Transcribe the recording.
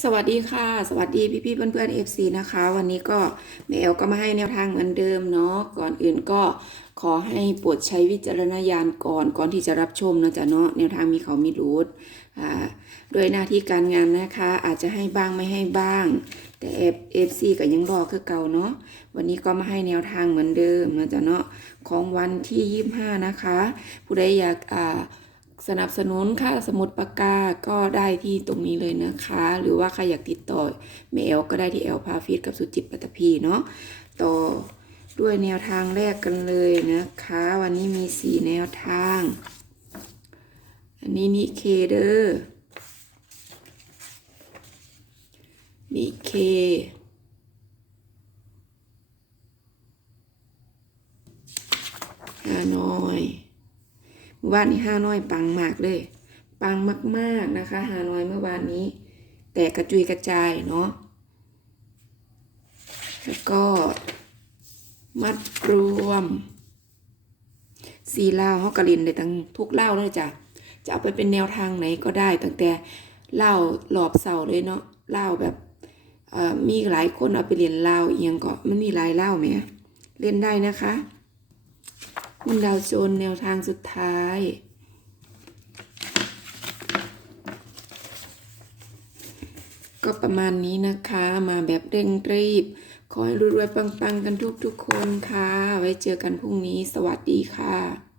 สวัสดีค่ะ สวัสดีพี่พี่ๆเพื่อนเพื่อนเอฟซีนะคะ วันนี้ก็แม่แอลก็มาให้แนวทางเหมือนเดิมเนาะก่อนอื่นก็ขอให้โปรดใช้วิจารณญาณก่อนก่อนที่จะรับชมนะจ๊ะเนาะแนวทางมีเขามีรูดอ่าโดยหน้าที่การงานนะคะ อาจจะให้บ้างไม่ให้บ้าง แต่เอฟเอฟซีก็ยังรอคือเก่าเนาะวันนี้ก็มาให้แนวทางเหมือนเดิมนะจ๊ะเนาะของวันที่ยี่ห้านะคะ ผู้ใดอยากอ่า สนับสนุนค่าสมุดปากกาก็ได้ที่ตรงนี้เลยนะคะ หรือว่าใครอยากติดต่อเมลก็ได้ที่แอลพาฟีดกับสุจิตปัตตภีเนาะต่อด้วยแนวทางแรกกันเลยนะคะ วันนี้มีสี่แนวทาง อันนี้นิเคเดอร์นิเคฮานอย เมื่อวานนี้ฮานอยปังมากเลย ปังมากๆนะคะฮานอยเมื่อวานนี้ แตกกระจุยกระจายเนาะแล้วก็มัดรวมสีเล่าฮากระลินได้ตั้งทุกเล่าเลยจ้ะจะเอาไปเป็นแนวทางไหนก็ได้ ตั้งแต่เล่าหลอบเสาเลยเนาะเล่าแบบมีหลายคนเอาไปเรียนเล่าเอียงก็มันมีหลายเล่าไหมเล่นได้นะคะ หุ้นดาวโจนแนวทางสุดท้าย ก็ประมาณนี้นะคะมาแบบเร่งรีบ ขอให้รวยๆปังๆ กันทุกๆคนค่ะ ไว้เจอกันพรุ่งนี้สวัสดีค่ะ